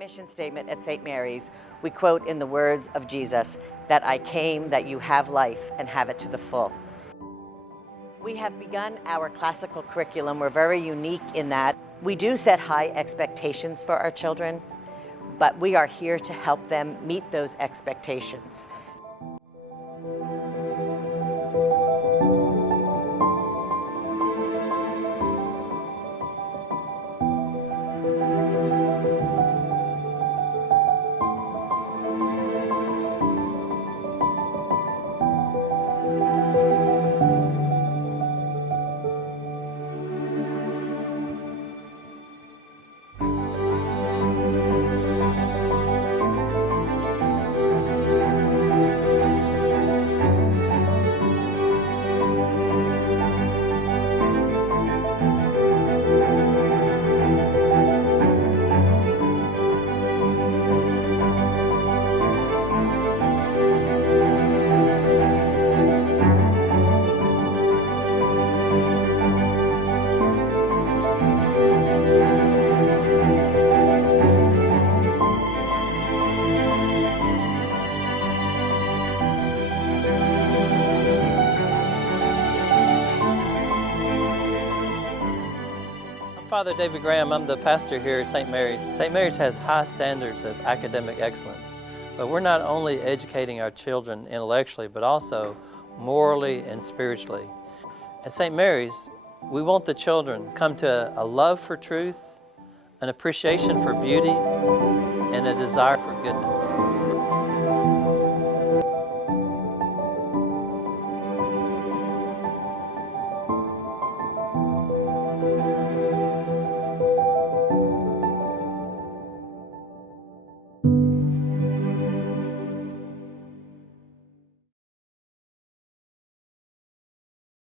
mission statement at St. Mary's, we quote in the words of Jesus, that I came that you have life and have it to the full. We have begun our classical curriculum. We're very unique in that we do set high expectations for our children, but we are here to help them meet those expectations. Father David Graham. I'm the pastor here at St. Mary's. St. Mary's has high standards of academic excellence, but we're not only educating our children intellectually, but also morally and spiritually. At St. Mary's, we want the children come to a love for truth, an appreciation for beauty, and a desire for goodness.